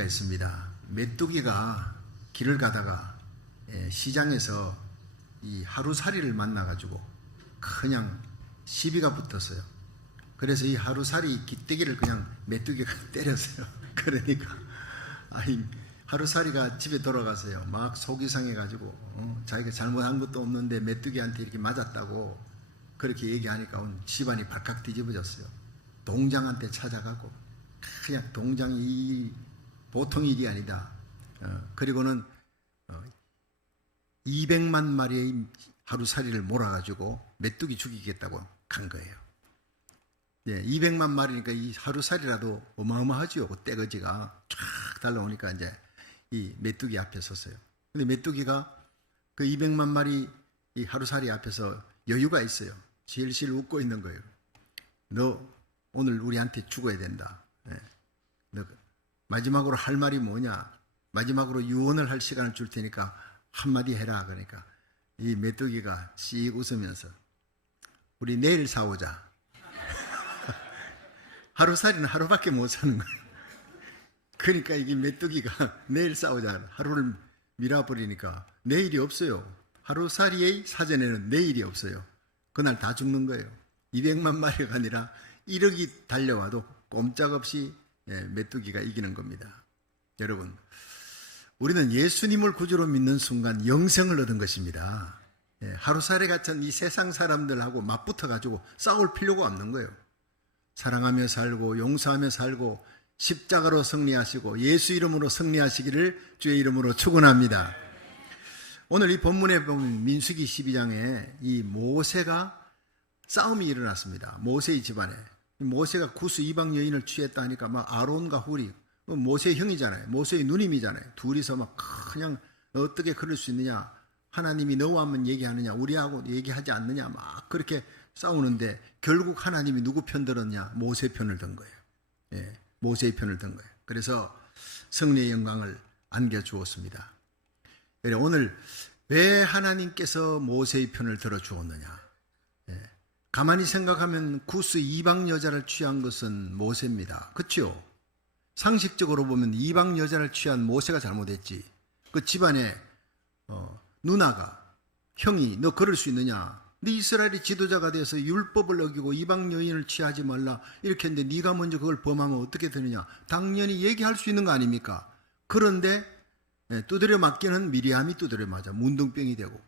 메뚜기가 있습니다. 메뚜기가 길을 가다가 시장에서 이 하루살이를 만나가지고 그냥 시비가 붙었어요. 그래서 이 하루살이 기대기를 그냥 메뚜기가 때렸어요. 그러니까 하루살이가 집에 돌아가서요. 막 속이 상해가지고 자기가 잘못한 것도 없는데 메뚜기한테 이렇게 맞았다고 그렇게 얘기하니까 집안이 발칵 뒤집어졌어요. 동장한테 찾아가고 그냥 동장이 보통 일이 아니다. 그리고는 200만 마리의 하루살이를 몰아가지고 메뚜기 죽이겠다고 간 거예요. 200만 마리니까 이 하루살이라도 어마어마하지요. 그 떼거지가 쫙 달라오니까 이제 이 메뚜기 앞에 섰어요. 근데 메뚜기가 그 200만 마리 이 하루살이 앞에서 여유가 있어요. 실실 웃고 있는 거예요. 너 오늘 우리한테 죽어야 된다. 너 마지막으로 할 말이 뭐냐? 마지막으로 유언을 할 시간을 줄 테니까 한마디 해라. 그러니까 이 메뚜기가 씩 웃으면서 우리 내일 싸우자. 하루살이는 하루밖에 못 사는 거예요. 그러니까 이게 메뚜기가 내일 싸우자. 하루를 밀어버리니까 내일이 없어요. 하루살이의 사전에는 내일이 없어요. 그날 다 죽는 거예요. 200만 마리가 아니라 1억이 달려와도 꼼짝없이 메뚜기가 이기는 겁니다. 여러분, 우리는 예수님을 구주로 믿는 순간 영생을 얻은 것입니다. 하루살이 같은 이 세상 사람들하고 맞붙어가지고 싸울 필요가 없는 거예요. 사랑하며 살고 용서하며 살고 십자가로 승리하시고 예수 이름으로 승리하시기를 주의 이름으로 축원합니다. 오늘 이 본문에 보면 민수기 12장에 이 모세가 싸움이 일어났습니다. 모세의 집안에. 모세가 구스 이방 여인을 취했다 하니까 막 아론과 훌이 모세의 형이잖아요. 모세의 누님이잖아요. 둘이서 막 그냥 어떻게 그럴 수 있느냐. 하나님이 너와 한번 얘기하느냐. 우리하고 얘기하지 않느냐. 막 그렇게 싸우는데 결국 하나님이 누구 편 들었냐. 모세 편을 든 거예요. 모세의 편을 든 거예요. 그래서 승리의 영광을 안겨주었습니다. 오늘 왜 하나님께서 모세의 편을 들어주었느냐. 가만히 생각하면 구스 이방 여자를 취한 것은 모세입니다. 그렇죠? 상식적으로 보면 이방 여자를 취한 모세가 잘못했지. 그 집안에 누나가 형이 너 그럴 수 있느냐. 네 이스라엘의 지도자가 돼서 율법을 어기고 이방 여인을 취하지 말라 이렇게 했는데 네가 먼저 그걸 범하면 어떻게 되느냐. 당연히 얘기할 수 있는 거 아닙니까? 그런데 두드려 맞기는 미리암이 두드려 맞아 문둥병이 되고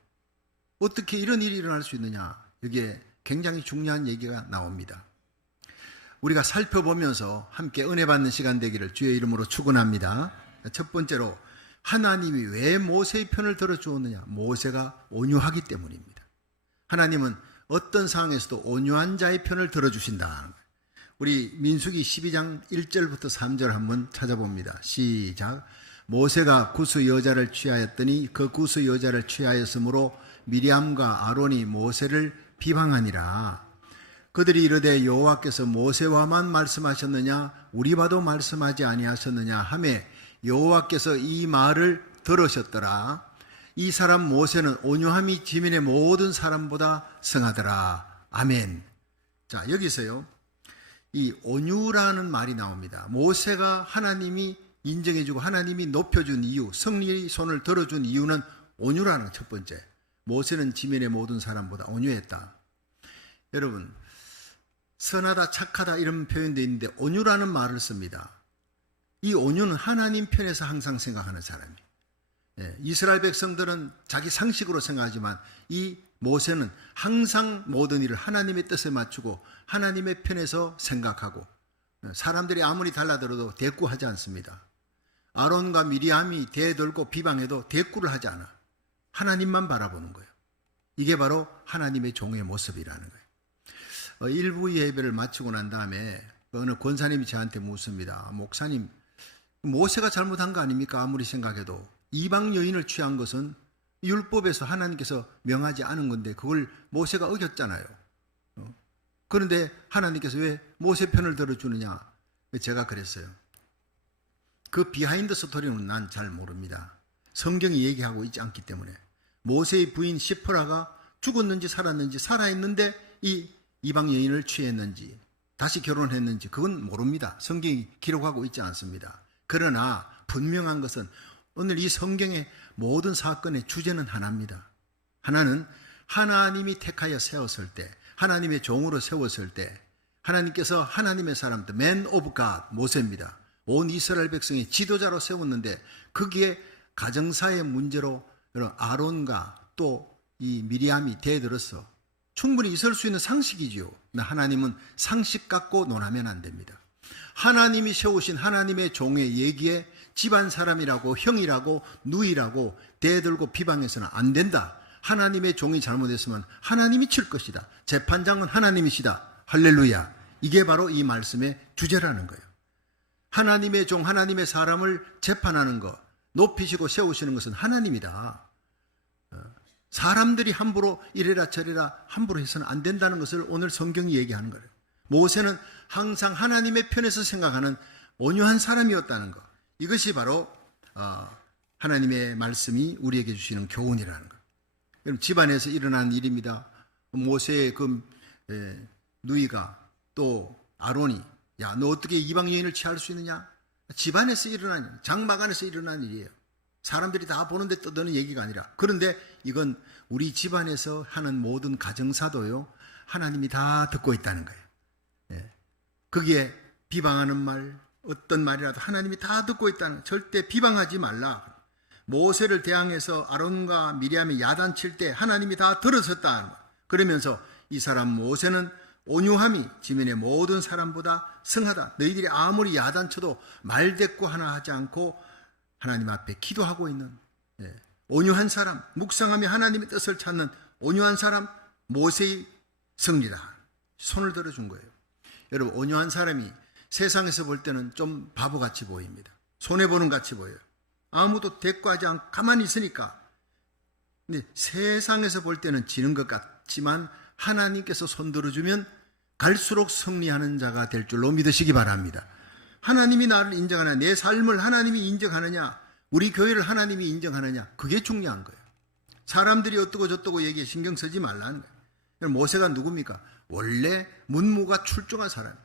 어떻게 이런 일이 일어날 수 있느냐. 이게 굉장히 중요한 얘기가 나옵니다. 우리가 살펴보면서 함께 은혜 받는 시간 되기를 주의 이름으로 축원합니다. 첫 번째로 하나님이 왜 모세의 편을 들어주었느냐. 모세가 온유하기 때문입니다. 하나님은 어떤 상황에서도 온유한 자의 편을 들어주신다. 우리 민수기 12장 1절부터 3절 한번 찾아봅니다. 시작. 모세가 구스 여자를 취하였더니 그 구스 여자를 취하였으므로 미리암과 아론이 모세를 비방하니라. 그들이 이르되 여호와께서 모세와만 말씀하셨느냐 우리와도 말씀하지 아니하셨느냐 하매 여호와께서 이 말을 들으셨더라. 이 사람 모세는 온유함이 지민의 모든 사람보다 성하더라. 아멘. 자, 여기서요 이 온유라는 말이 나옵니다. 모세가 하나님이 인정해주고 하나님이 높여준 이유, 승리의 손을 들어준 이유는 온유라는 첫 번째. 모세는 지면의 모든 사람보다 온유했다. 여러분, 선하다, 착하다 이런 표현도 있는데 온유라는 말을 씁니다. 이 온유는 하나님 편에서 항상 생각하는 사람이에요. 이스라엘 백성들은 자기 상식으로 생각하지만 이 모세는 항상 모든 일을 하나님의 뜻에 맞추고 하나님의 편에서 생각하고 사람들이 아무리 달라들어도 대꾸하지 않습니다. 아론과 미리암이 대들고 비방해도 대꾸를 하지 않아. 하나님만 바라보는 거예요. 이게 바로 하나님의 종의 모습이라는 거예요. 일부 예배를 마치고 난 다음에 어느 권사님이 저한테 묻습니다. 목사님, 모세가 잘못한 거 아닙니까? 아무리 생각해도 이방 여인을 취한 것은 율법에서 하나님께서 명하지 않은 건데 그걸 모세가 어겼잖아요. 그런데 하나님께서 왜 모세 편을 들어주느냐? 제가 그랬어요. 그 비하인드 스토리는 난 잘 모릅니다. 성경이 얘기하고 있지 않기 때문에. 모세의 부인 시프라가 죽었는지 살았는지, 살아있는데 이 이방 여인을 취했는지 다시 결혼했는지 그건 모릅니다. 성경이 기록하고 있지 않습니다. 그러나 분명한 것은 오늘 이 성경의 모든 사건의 주제는 하나입니다. 하나는 하나님이 택하여 세웠을 때, 하나님의 종으로 세웠을 때, 하나님께서 하나님의 사람들, Man of God, 모세입니다. 온 이스라엘 백성의 지도자로 세웠는데 거기에 가정사의 문제로 아론과 또 이 미리암이 대들어서 충분히 있을 수 있는 상식이지요. 하나님은 상식 갖고 논하면 안 됩니다. 하나님이 세우신 하나님의 종의 얘기에 집안 사람이라고 형이라고 누이라고 대들고 비방해서는 안 된다. 하나님의 종이 잘못했으면 하나님이 칠 것이다. 재판장은 하나님이시다. 할렐루야. 이게 바로 이 말씀의 주제라는 거예요. 하나님의 종, 하나님의 사람을 재판하는 것, 높이시고 세우시는 것은 하나님이다. 사람들이 함부로 이래라 저래라 함부로 해서는 안 된다는 것을 오늘 성경이 얘기하는 거예요. 모세는 항상 하나님의 편에서 생각하는 온유한 사람이었다는 것. 이것이 바로 하나님의 말씀이 우리에게 주시는 교훈이라는 것. 여러분, 집안에서 일어난 일입니다. 모세의 그 누이가 또 아론이 야, 너 어떻게 이방 여인을 취할 수 있느냐? 집안에서 일어난, 장막 안에서 일어난 일이에요. 사람들이 다 보는데 떠드는 얘기가 아니라. 그런데 이건 우리 집안에서 하는 모든 가정사도요, 하나님이 다 듣고 있다는 거예요. 거기에 비방하는 말, 어떤 말이라도 하나님이 다 듣고 있다는 거예요. 절대 비방하지 말라. 모세를 대항해서 아론과 미리암이 야단칠 때 하나님이 다 들어섰다는 거예요. 그러면서 이 사람 모세는 온유함이 지면의 모든 사람보다 승하다. 너희들이 아무리 야단쳐도 말대꾸 하나 하지 않고 하나님 앞에 기도하고 있는 온유한 사람, 묵상하며 하나님의 뜻을 찾는 온유한 사람, 모세의 승리다. 손을 들어준 거예요. 여러분, 온유한 사람이 세상에서 볼 때는 좀 바보같이 보입니다. 손해보는 같이 보여요. 아무도 대꾸하지 않고 가만히 있으니까. 근데 세상에서 볼 때는 지는 것 같지만 하나님께서 손 들어주면 갈수록 승리하는 자가 될 줄로 믿으시기 바랍니다. 하나님이 나를 인정하느냐, 내 삶을 하나님이 인정하느냐, 우리 교회를 하나님이 인정하느냐, 그게 중요한 거예요. 사람들이 어떠고 저떠고 얘기에 신경 쓰지 말라는 거예요. 모세가 누굽니까? 원래 문무가 출중한 사람,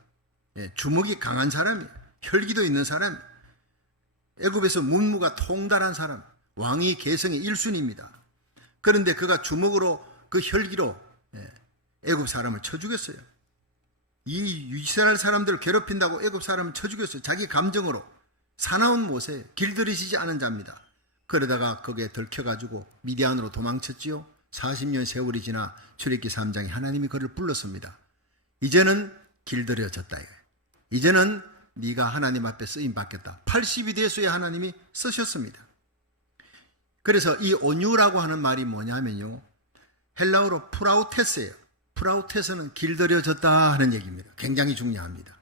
주먹이 강한 사람이에요. 혈기도 있는 사람, 애굽에서 문무가 통달한 사람, 왕위 계승의 1순위입니다. 그런데 그가 주먹으로 그 혈기로 애굽 사람을 쳐 죽였어요. 이 이스라엘 사람들을 괴롭힌다고 애굽 사람을 쳐 죽였어요. 자기 감정으로. 사나운 모세, 길들이시지 않은 자입니다. 그러다가 거기에 들켜가지고 미디안으로 도망쳤지요. 40년 세월이 지나 출애굽기 3장에 하나님이 그를 불렀습니다. 이제는 길들여졌다 이거예요. 이제는 네가 하나님 앞에 쓰임 받겠다. 80이 돼서야 하나님이 쓰셨습니다. 그래서 이 온유라고 하는 말이 뭐냐면요, 헬라어로 프라우테스예요. 프라우테스는 길들여졌다 하는 얘기입니다. 굉장히 중요합니다.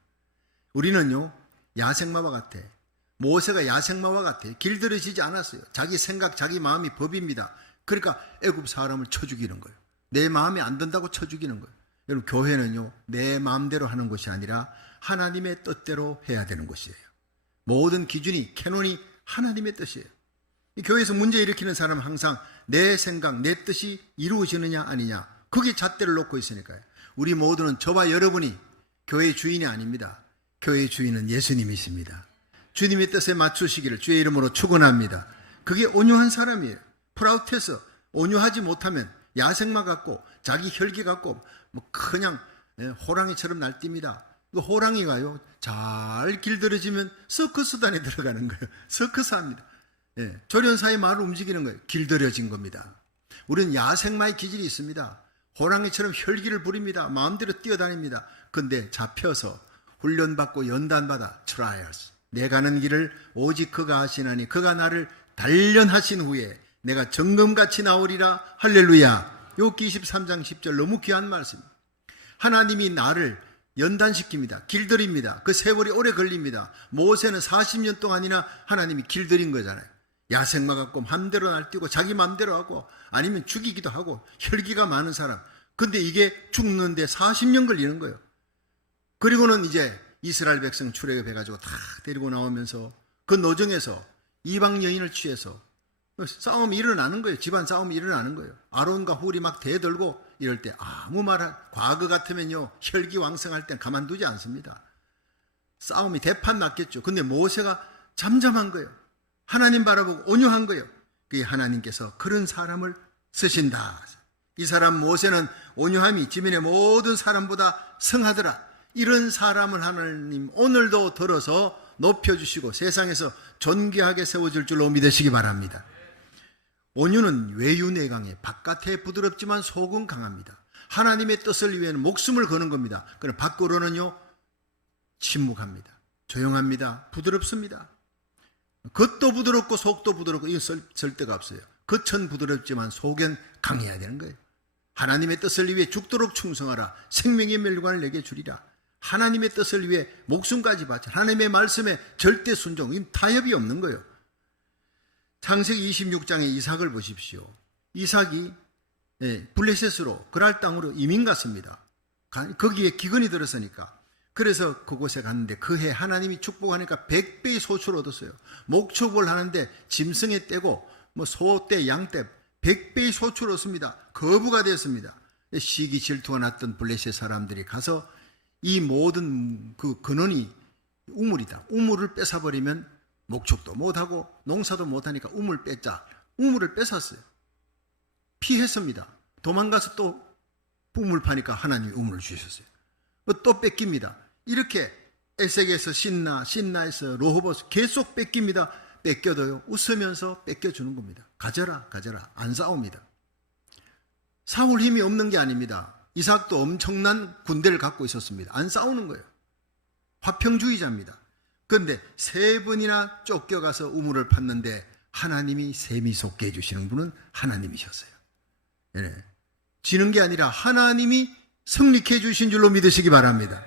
우리는요, 야생마와 같아. 모세가 야생마와 같아. 길들여지지 않았어요. 자기 생각, 자기 마음이 법입니다. 그러니까 애굽 사람을 쳐 죽이는 거예요. 내 마음에 안 든다고 쳐 죽이는 거예요. 여러분, 교회는요, 내 마음대로 하는 것이 아니라 하나님의 뜻대로 해야 되는 것이에요. 모든 기준이, 캐논이 하나님의 뜻이에요. 이 교회에서 문제 일으키는 사람은 항상 내 생각, 내 뜻이 이루어지느냐 아니냐, 거기에 잣대를 놓고 있으니까요. 우리 모두는, 저와 여러분이 교회의 주인이 아닙니다. 교회의 주인은 예수님이십니다. 주님의 뜻에 맞추시기를 주의 이름으로 축원합니다. 그게 온유한 사람이에요. 프라우테스, 온유하지 못하면 야생마 같고 자기 혈기 같고 뭐 그냥 호랑이처럼 날뜁니다. 그 호랑이가요, 잘 길들여지면 서커스단에 들어가는 거예요. 서커스합니다. 조련사의 말을 움직이는 거예요. 길들여진 겁니다. 우리는 야생마의 기질이 있습니다. 호랑이처럼 혈기를 부립니다. 마음대로 뛰어다닙니다. 근데 잡혀서 훈련받고 연단받아 trials, 내 가는 길을 오직 그가 하시나니 그가 나를 단련하신 후에 내가 정금같이 나오리라. 할렐루야. 욥기 23장 10절 너무 귀한 말씀. 하나님이 나를 연단시킵니다. 길들입니다. 그 세월이 오래 걸립니다. 모세는 40년 동안이나 하나님이 길들인 거잖아요. 야생마 같고 맘대로 날뛰고 자기 맘대로 하고 아니면 죽이기도 하고 혈기가 많은 사람. 근데 이게 죽는데 40년 걸리는 거예요. 그리고는 이제 이스라엘 백성 출애굽해가지고 다 데리고 나오면서 그 노정에서 이방 여인을 취해서 싸움이 일어나는 거예요. 집안 싸움이 일어나는 거예요. 아론과 훌이 막 대들고 이럴 때 아무 과거 같으면요, 혈기왕성할 땐 가만두지 않습니다. 싸움이 대판 났겠죠. 근데 모세가 잠잠한 거예요. 하나님 바라보고 온유한 거예요. 그게 하나님께서 그런 사람을 쓰신다. 이 사람 모세는 온유함이 지면의 모든 사람보다 성하더라. 이런 사람을 하나님 오늘도 들어서 높여주시고 세상에서 존귀하게 세워줄 줄로 믿으시기 바랍니다. 온유는 외유내 강해 바깥에 부드럽지만 속은 강합니다. 하나님의 뜻을 위해는 목숨을 거는 겁니다. 그러나 밖으로는요 침묵합니다. 조용합니다. 부드럽습니다. 겉도 부드럽고 속도 부드럽고 이거 설 데가 없어요. 겉은 부드럽지만 속은 강해야 되는 거예요. 하나님의 뜻을 위해 죽도록 충성하라. 생명의 멸관을 내게 주리라. 하나님의 뜻을 위해 목숨까지 바쳐 하나님의 말씀에 절대 순종, 타협이 없는 거예요. 창세기 26장의 이삭을 보십시오. 이삭이 블레셋으로 그랄 땅으로 이민 갔습니다. 거기에 기근이 들었으니까. 그래서 그곳에 갔는데 그 해 하나님이 축복하니까 100배의 소출을 얻었어요. 목축을 하는데 짐승에 떼고 소떼, 양떼 100배의 소출을 얻습니다. 거부가 되었습니다. 시기 질투가 났던 블레셋 사람들이 가서 이 모든 그 근원이 우물이다. 우물을 뺏어버리면 목축도 못하고 농사도 못하니까 우물 뺏자. 우물을 뺏었어요. 피했습니다. 도망가서 또 우물 파니까 하나님이 우물을 주셨어요. 또 뺏깁니다. 이렇게 에색에서 신나에서 로호보스 계속 뺏깁니다. 뺏겨도요 웃으면서 뺏겨주는 겁니다. 가져라 안 싸웁니다. 사울 힘이 없는 게 아닙니다. 이삭도 엄청난 군대를 갖고 있었습니다. 안 싸우는 거예요. 화평주의자입니다. 그런데 3번이나 쫓겨가서 우물을 팠는데 하나님이 셈이 솟게 해주시는 분은 하나님이셨어요. 지는 게 아니라 하나님이 승리케 해주신 줄로 믿으시기 바랍니다.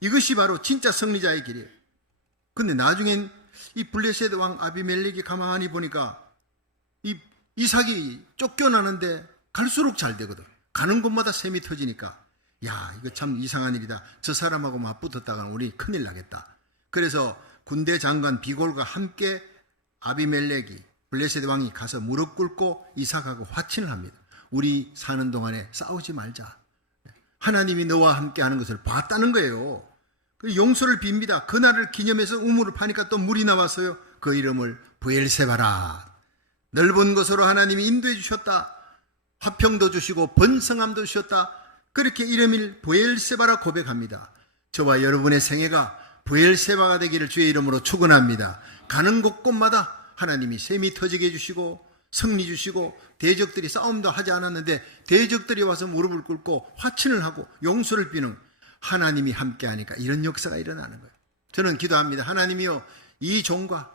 이것이 바로 진짜 승리자의 길이에요. 근데 나중엔 이 블레셋 왕 아비멜렉이 가만히 보니까 이 이삭이 쫓겨나는데 갈수록 잘 되거든. 가는 곳마다 셈이 터지니까 야 이거 참 이상한 일이다. 저 사람하고 맞붙었다가는 우리 큰일 나겠다. 그래서 군대 장관 비골과 함께 아비멜렉이 블레셋 왕이 가서 무릎 꿇고 이삭하고 화친을 합니다. 우리 사는 동안에 싸우지 말자. 하나님이 너와 함께 하는 것을 봤다는 거예요. 용서를 빕니다. 그날을 기념해서 우물을 파니까 또 물이 나왔어요. 그 이름을 브엘세바라. 넓은 곳으로 하나님이 인도해 주셨다. 화평도 주시고 번성함도 주셨다. 그렇게 이름을 브엘세바라 고백합니다. 저와 여러분의 생애가 브엘세바가 되기를 주의 이름으로 축원합니다. 가는 곳곳마다 하나님이 셈이 터지게 해주시고 승리 주시고 대적들이 싸움도 하지 않았는데 대적들이 와서 무릎을 꿇고 화친을 하고 용서를 비는 하나님이 함께하니까 이런 역사가 일어나는 거예요. 저는 기도합니다. 하나님이여 이 종과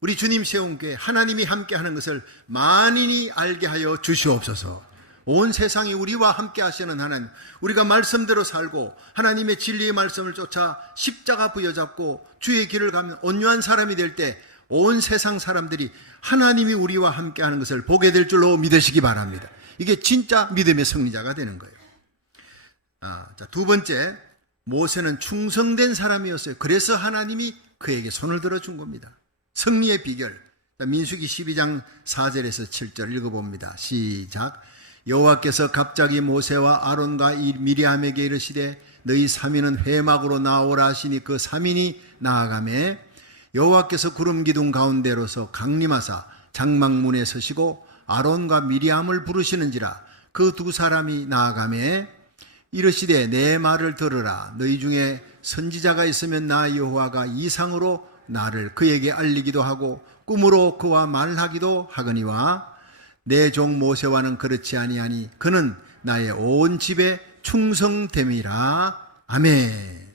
우리 주님 세운 교회 하나님이 함께하는 것을 만인이 알게 하여 주시옵소서. 온 세상이 우리와 함께 하시는 하나님, 우리가 말씀대로 살고 하나님의 진리의 말씀을 쫓아 십자가 부여잡고 주의 길을 가면 온유한 사람이 될 때 온 세상 사람들이 하나님이 우리와 함께 하는 것을 보게 될 줄로 믿으시기 바랍니다. 이게 진짜 믿음의 승리자가 되는 거예요. 자, 두 번째, 모세는 충성된 사람이었어요. 그래서 하나님이 그에게 손을 들어준 겁니다. 승리의 비결. 민수기 12장 4절에서 7절 읽어봅니다. 시작. 여호와께서 갑자기 모세와 아론과 미리암에게 이르시되 너희 3인은 회막으로 나오라 하시니 그 3인이 나아가매 여호와께서 구름 기둥 가운데로서 강림하사 장막문에 서시고 아론과 미리암을 부르시는지라 그 두 사람이 나아가매 이르시되 내 말을 들으라. 너희 중에 선지자가 있으면 나 여호와가 이상으로 나를 그에게 알리기도 하고 꿈으로 그와 말하기도 하거니와 내 종 모세와는 그렇지 아니하니 그는 나의 온 집에 충성됨이라. 아멘.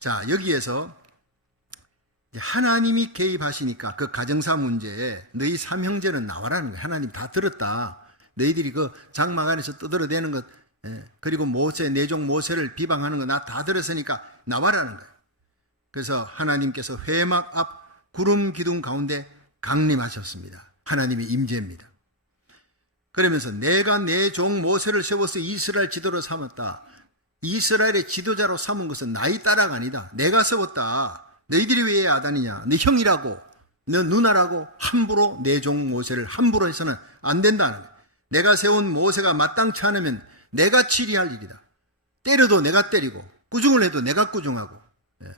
자, 여기에서 하나님이 개입하시니까 그 가정사 문제에 너희 삼형제는 나와라는 거예요. 하나님 다 들었다. 너희들이 그 장막 안에서 떠들어대는 것, 그리고 모세, 내 종 모세를 비방하는 거 나 다 들었으니까 나와라는 거예요. 그래서 하나님께서 회막 앞 구름 기둥 가운데 강림하셨습니다. 하나님의 임재입니다. 그러면서 내가 내 종 모세를 세워서 이스라엘 지도로 삼았다. 이스라엘의 지도자로 삼은 것은 나의 따라가 아니다. 내가 세웠다. 너희들이 왜 아단이냐? 네 형이라고, 너 누나라고 함부로 내 종 모세를 함부로 해서는 안 된다는 거예요. 내가 세운 모세가 마땅치 않으면 내가 치리할 일이다. 때려도 내가 때리고 꾸중을 해도 내가 꾸중하고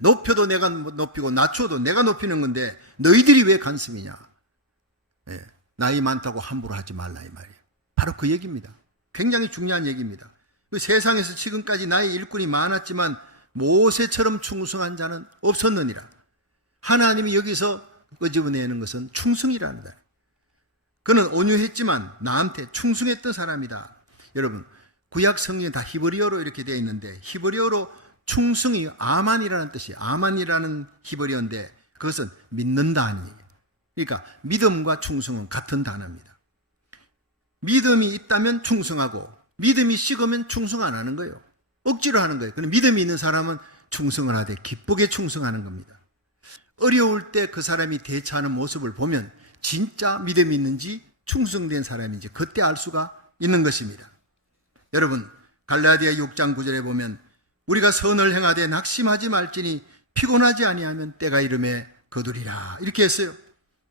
높여도 내가 높이고 낮춰도 내가 높이는 건데 너희들이 왜 간섭이냐. 나이 많다고 함부로 하지 말라 이 말이에요. 바로 그 얘기입니다. 굉장히 중요한 얘기입니다. 그 세상에서 지금까지 나의 일꾼이 많았지만 모세처럼 충성한 자는 없었느니라. 하나님이 여기서 끄집어내는 것은 충성이라는 거예요. 그는 온유했지만 나한테 충성했던 사람이다. 여러분, 구약 성경에 다 히브리어로 이렇게 되어 있는데 히브리어로 충성이 아만이라는 뜻이 아만이라는 히브리어인데 그것은 믿는다 하는 얘기예요. 그러니까 믿음과 충성은 같은 단어입니다. 믿음이 있다면 충성하고 믿음이 식으면 충성 안 하는 거예요. 억지로 하는 거예요. 그럼 믿음이 있는 사람은 충성을 하되 기쁘게 충성하는 겁니다. 어려울 때 그 사람이 대처하는 모습을 보면 진짜 믿음이 있는지 충성된 사람인지 그때 알 수가 있는 것입니다. 여러분, 갈라디아 6장 9절에 보면 우리가 선을 행하되 낙심하지 말지니 피곤하지 아니하면 때가 이름에 거두리라 이렇게 했어요.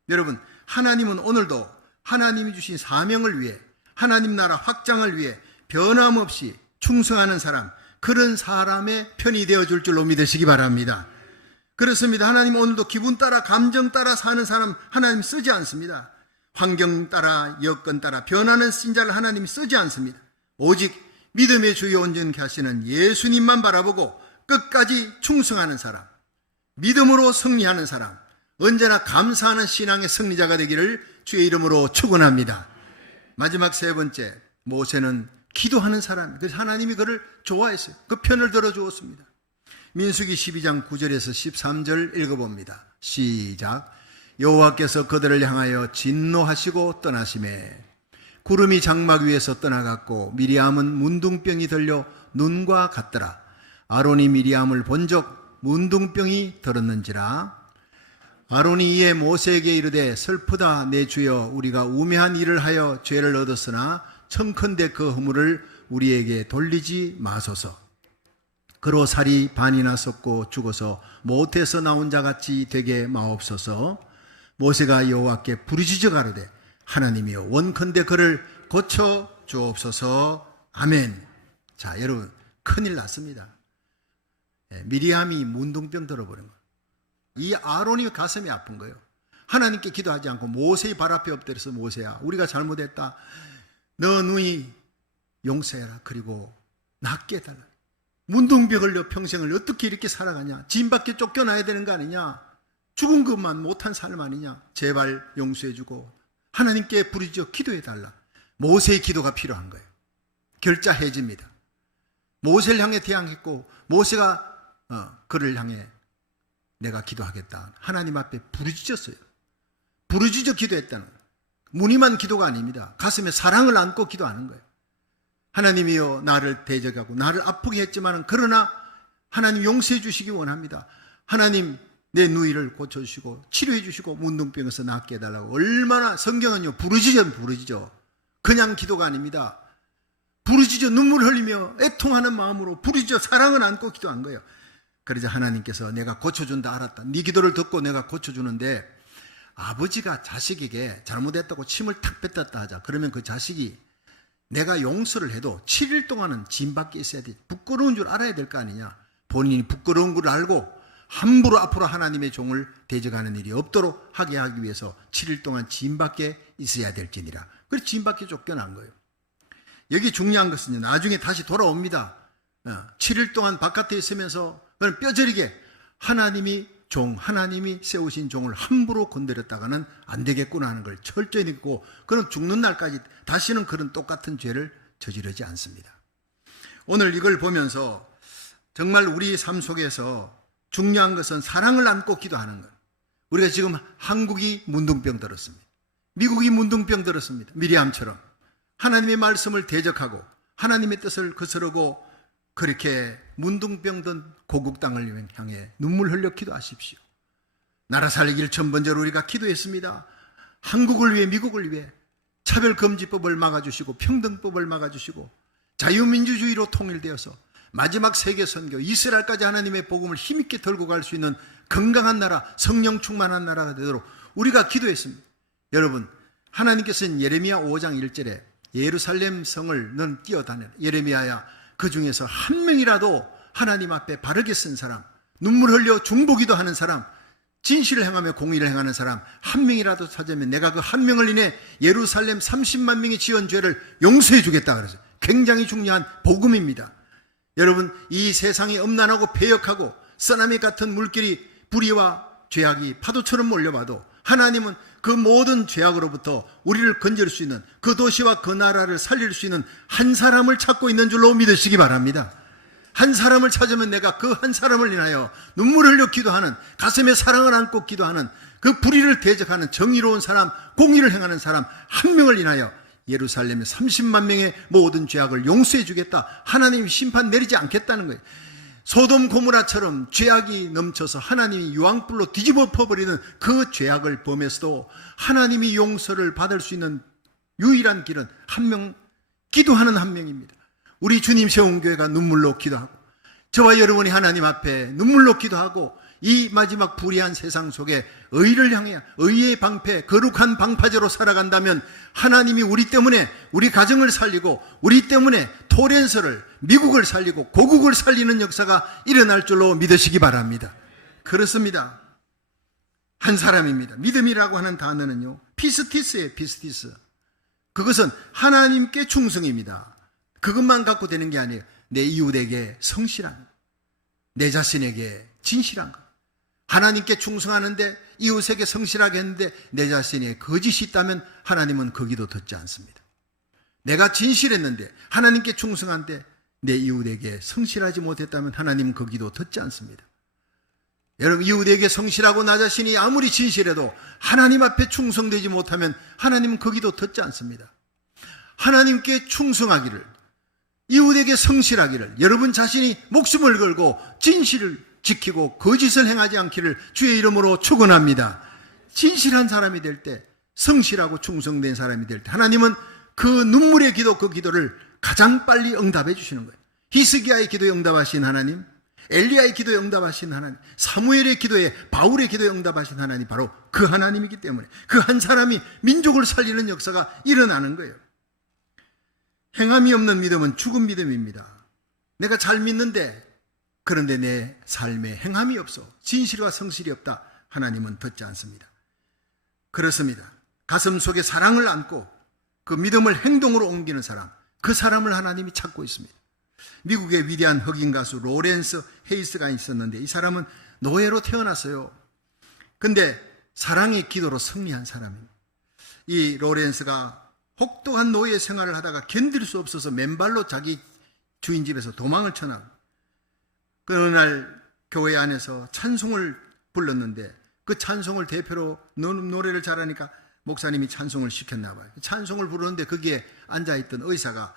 여러분, 하나님은 오늘도 하나님이 주신 사명을 위해 하나님 나라 확장을 위해 변함없이 충성하는 사람, 그런 사람의 편이 되어줄 줄로 믿으시기 바랍니다. 그렇습니다. 하나님 오늘도 기분 따라 감정 따라 사는 사람 하나님 쓰지 않습니다. 환경 따라 여건 따라 변하는 신자를 하나님이 쓰지 않습니다. 오직 믿음의 주요 온전케 하시는 예수님만 바라보고 끝까지 충성하는 사람, 믿음으로 승리하는 사람, 언제나 감사하는 신앙의 승리자가 되기를 주의 이름으로 축원합니다. 마지막 세 번째, 모세는 기도하는 사람, 그래서 하나님이 그를 좋아했어요. 그 편을 들어주었습니다. 민수기 12장 9절에서 13절 읽어봅니다. 시작. 여호와께서 그들을 향하여 진노하시고 떠나시매 구름이 장막 위에서 떠나갔고 미리암은 문둥병이 들려 눈과 같더라. 아론이 미리암을 본적 문둥병이 들었는지라. 아론이 이에 모세에게 이르되 슬프다 내 주여 우리가 우매한 일을 하여 죄를 얻었으나 청컨대 그 허물을 우리에게 돌리지 마소서. 그로 살이 반이나 썩고 죽어서 못에서 나온 자같이 되게 마옵소서. 모세가 여호와께 부르짖어 가로되 하나님이여 원컨대 그를 고쳐 주옵소서. 아멘. 자, 여러분, 큰일 났습니다. 미리암이 문둥병 들어버린 거예요. 이 아론이 가슴이 아픈 거예요. 하나님께 기도하지 않고 모세의 발 앞에 엎드려서 모세야 우리가 잘못했다. 너 누이 용서해라. 그리고 낫게 해달라. 문둥병 걸려 평생을 어떻게 이렇게 살아가냐. 짐밖에 쫓겨나야 되는 거 아니냐. 죽은 것만 못한 삶 아니냐. 제발 용서해주고 하나님께 부르짖어 기도해달라. 모세의 기도가 필요한 거예요. 결자해집니다. 모세를 향해 대항했고 모세가 그를 향해 내가 기도하겠다. 하나님 앞에 부르짖었어요. 부르짖어 기도했다는 거예요. 무늬만 기도가 아닙니다. 가슴에 사랑을 안고 기도하는 거예요. 하나님이여 나를 대적하고 나를 아프게 했지만 그러나 하나님 용서해 주시기 원합니다. 하나님 내 누이를 고쳐주시고 치료해 주시고 문둥병에서 낫게 해달라고. 얼마나 성경은요 부르짖어 그냥 기도가 아닙니다. 부르짖어 눈물 흘리며 애통하는 마음으로 부르짖어 사랑을 안고 기도한 거예요. 그러자 하나님께서 내가 고쳐준다 알았다. 네 기도를 듣고 내가 고쳐주는데 아버지가 자식에게 잘못했다고 침을 탁 뱉었다 하자. 그러면 그 자식이 내가 용서를 해도 7일 동안은 짐 밖에 있어야 돼. 부끄러운 줄 알아야 될 거 아니냐. 본인이 부끄러운 걸 알고 함부로 앞으로 하나님의 종을 대적하는 일이 없도록 하게 하기 위해서 7일 동안 짐 밖에 있어야 될지니라. 그래서 짐 밖에 쫓겨난 거예요. 여기 중요한 것은 나중에 다시 돌아옵니다. 7일 동안 바깥에 있으면서 그는 뼈저리게 하나님이 세우신 종을 함부로 건드렸다가는 안 되겠구나 하는 걸 철저히 믿고 그는 죽는 날까지 다시는 그런 똑같은 죄를 저지르지 않습니다. 오늘 이걸 보면서 정말 우리 삶 속에서 중요한 것은 사랑을 안고 기도하는 것. 우리가 지금 한국이 문둥병 들었습니다. 미국이 문둥병 들었습니다. 미리암처럼 하나님의 말씀을 대적하고 하나님의 뜻을 거스르고 그렇게 문둥병 든 고국 땅을 향해 눈물 흘려 기도하십시오. 나라 살리기를 천번째로 우리가 기도했습니다. 한국을 위해 미국을 위해 차별금지법을 막아주시고 평등법을 막아주시고 자유민주주의로 통일되어서 마지막 세계선교 이스라엘까지 하나님의 복음을 힘있게 들고 갈 수 있는 건강한 나라 성령 충만한 나라가 되도록 우리가 기도했습니다. 여러분, 하나님께서는 예레미야 5장 1절에 예루살렘 성을 넌 뛰어다녀라. 예레미야야 그 중에서 한 명이라도 하나님 앞에 바르게 쓴 사람, 눈물 흘려 중보기도 하는 사람, 진실을 행하며 공의를 행하는 사람 한 명이라도 찾으면 내가 그 한 명을 인해 예루살렘 30만 명이 지은 죄를 용서해 주겠다 그래서 굉장히 중요한 복음입니다. 여러분, 이 세상이 음란하고 패역하고 쓰나미 같은 물길이 불의와 죄악이 파도처럼 몰려와도 하나님은 그 모든 죄악으로부터 우리를 건질 수 있는, 그 도시와 그 나라를 살릴 수 있는 한 사람을 찾고 있는 줄로 믿으시기 바랍니다. 한 사람을 찾으면 내가 그 한 사람을 인하여 눈물을 흘려 기도하는, 가슴에 사랑을 안고 기도하는, 그 불의를 대적하는 정의로운 사람, 공의를 행하는 사람 한 명을 인하여 예루살렘의 30만 명의 모든 죄악을 용서해 주겠다. 하나님이 심판 내리지 않겠다는 거예요. 소돔 고모라처럼 죄악이 넘쳐서 하나님이 유황불로 뒤집어 퍼버리는 그 죄악을 범해서도 하나님이 용서를 받을 수 있는 유일한 길은 한 명, 기도하는 한 명입니다. 우리 주님 세운 교회가 눈물로 기도하고 저와 여러분이 하나님 앞에 눈물로 기도하고 이 마지막 불의한 세상 속에 의를 향해 의의 방패, 거룩한 방파제로 살아간다면 하나님이 우리 때문에 우리 가정을 살리고 우리 때문에 토렌스를, 미국을 살리고 고국을 살리는 역사가 일어날 줄로 믿으시기 바랍니다. 그렇습니다. 한 사람입니다. 믿음이라고 하는 단어는요, 피스티스예요. 피스티스. 그것은 하나님께 충성입니다. 그것만 갖고 되는 게 아니에요. 내 이웃에게 성실한 것, 내 자신에게 진실한 것. 하나님께 충성하는데 이웃에게 성실하게 했는데 내 자신에 거짓이 있다면 하나님은 그 기도 듣지 않습니다. 내가 진실했는데 하나님께 충성한데 내 이웃에게 성실하지 못했다면 하나님은 그 기도 듣지 않습니다. 여러분, 이웃에게 성실하고 나 자신이 아무리 진실해도 하나님 앞에 충성되지 못하면 하나님은 그 기도 듣지 않습니다. 하나님께 충성하기를, 이웃에게 성실하기를, 여러분 자신이 목숨을 걸고 진실을 지키고 거짓을 행하지 않기를 주의 이름으로 축원합니다. 진실한 사람이 될 때, 성실하고 충성된 사람이 될 때 하나님은 그 눈물의 기도, 그 기도를 가장 빨리 응답해 주시는 거예요. 히스기야의 기도에 응답하신 하나님, 엘리야의 기도에 응답하신 하나님, 사무엘의 기도에, 바울의 기도에 응답하신 하나님, 바로 그 하나님이기 때문에 그 한 사람이 민족을 살리는 역사가 일어나는 거예요. 행함이 없는 믿음은 죽은 믿음입니다. 내가 잘 믿는데 그런데 내 삶에 행함이 없어, 진실과 성실이 없다, 하나님은 듣지 않습니다. 그렇습니다. 가슴 속에 사랑을 안고 그 믿음을 행동으로 옮기는 사람, 그 사람을 하나님이 찾고 있습니다. 미국의 위대한 흑인 가수 로렌스 헤이스가 있었는데 이 사람은 노예로 태어났어요. 근데 사랑의 기도로 승리한 사람입니다. 이 로렌스가 혹독한 노예 생활을 하다가 견딜 수 없어서 맨발로 자기 주인 집에서 도망을 쳐나고 그 어느 날 교회 안에서 찬송을 불렀는데 그 찬송을 대표로 노래를 잘하니까 목사님이 찬송을 시켰나 봐요. 찬송을 부르는데 거기에 앉아있던 의사가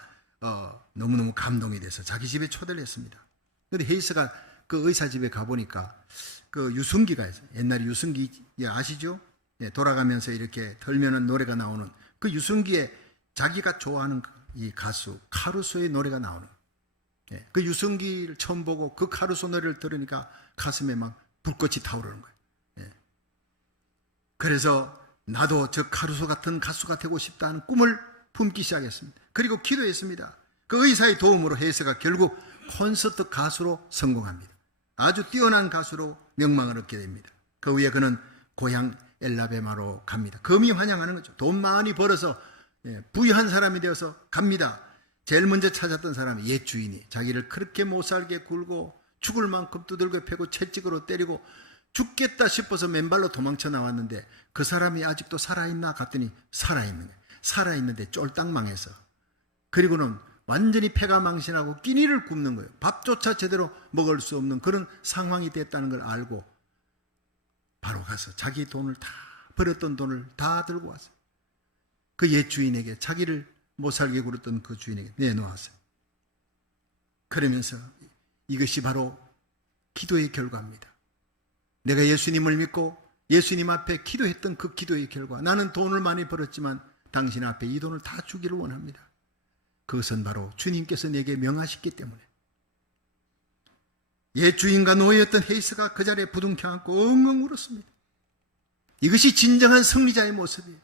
너무너무 감동이 돼서 자기 집에 초대를 했습니다. 그런데 헤이스가 그 의사 집에 가보니까 그 유승기가 있어요. 옛날에 유승기 아시죠? 예, 돌아가면서 이렇게 털면은 노래가 나오는 그 유승기에 자기가 좋아하는 이 가수 카루소의 노래가 나오는 거예요. 예, 그 유승기를 처음 보고 그 카루소 노래를 들으니까 가슴에 막 불꽃이 타오르는 거예요. 예. 그래서 나도 저 카루소 같은 가수가 되고 싶다는 꿈을 품기 시작했습니다. 그리고 기도했습니다. 그 의사의 도움으로 헤이스가 결국 콘서트 가수로 성공합니다. 아주 뛰어난 가수로 명망을 얻게 됩니다. 그 후에 그는 고향 엘라베마로 갑니다. 금이 환영하는 거죠. 돈 많이 벌어서 부유한 사람이 되어서 갑니다. 제일 먼저 찾았던 사람이 옛 주인이 자기를 그렇게 못 살게 굴고 죽을 만큼 두들겨 패고 채찍으로 때리고 죽겠다 싶어서 맨발로 도망쳐 나왔는데 그 사람이 아직도 살아있나 갔더니 살아있는 거예요. 살아있는데 쫄딱 망해서, 그리고는 완전히 폐가 망신하고 끼니를 굽는 거예요. 밥조차 제대로 먹을 수 없는 그런 상황이 됐다는 걸 알고 바로 가서 자기 돈을 다, 벌었던 돈을 다 들고 왔어요. 그 옛 주인에게, 자기를 못 살게 굴었던 그 주인에게 내놓았어요. 그러면서 이것이 바로 기도의 결과입니다. 내가 예수님을 믿고 예수님 앞에 기도했던 그 기도의 결과, 나는 돈을 많이 벌었지만 당신 앞에 이 돈을 다 주기를 원합니다. 그것은 바로 주님께서 내게 명하셨기 때문에. 옛 주인과 노예였던 헤이스가 그 자리에 부둥켜 안고 엉엉 울었습니다. 이것이 진정한 승리자의 모습이에요.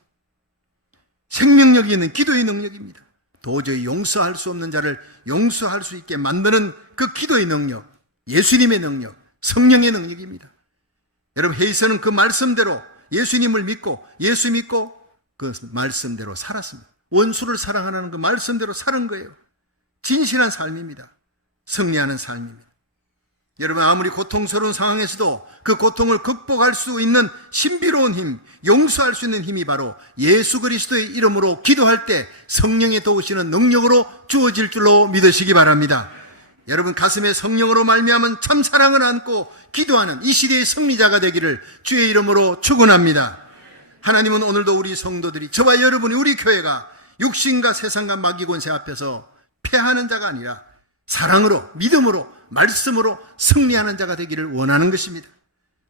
생명력이 있는 기도의 능력입니다. 도저히 용서할 수 없는 자를 용서할 수 있게 만드는 그 기도의 능력, 예수님의 능력, 성령의 능력입니다. 여러분, 헤이서는 그 말씀대로 예수님을 믿고 예수 믿고 그 말씀대로 살았습니다. 원수를 사랑하는 그 말씀대로 사는 거예요. 진실한 삶입니다. 승리하는 삶입니다. 여러분, 아무리 고통스러운 상황에서도 그 고통을 극복할 수 있는 신비로운 힘, 용서할 수 있는 힘이 바로 예수 그리스도의 이름으로 기도할 때 성령의 도우시는 능력으로 주어질 줄로 믿으시기 바랍니다. 여러분, 가슴에 성령으로 말미암은 참 사랑을 안고 기도하는 이 시대의 승리자가 되기를 주의 이름으로 축원합니다. 하나님은 오늘도 우리 성도들이, 저와 여러분이, 우리 교회가 육신과 세상과 마귀 권세 앞에서 패하는 자가 아니라 사랑으로, 믿음으로, 말씀으로 승리하는 자가 되기를 원하는 것입니다.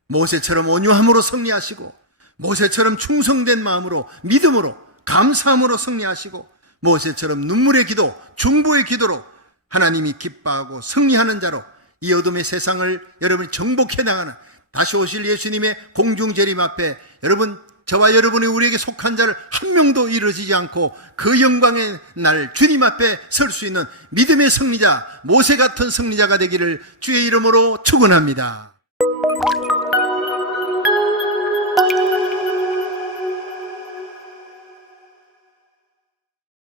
모세처럼 온유함으로 승리하시고, 모세처럼 충성된 마음으로, 믿음으로, 감사함으로 승리하시고, 모세처럼 눈물의 기도, 중보의 기도로 하나님이 기뻐하고 승리하는 자로 이 어둠의 세상을 여러분이 정복해 나가는, 다시 오실 예수님의 공중재림 앞에 여러분, 저와 여러분이 우리에게 속한 자를 한 명도 이루어지지 않고 그 영광의 날 주님 앞에 설 수 있는 믿음의 승리자, 모세 같은 승리자가 되기를 주의 이름으로 축원합니다.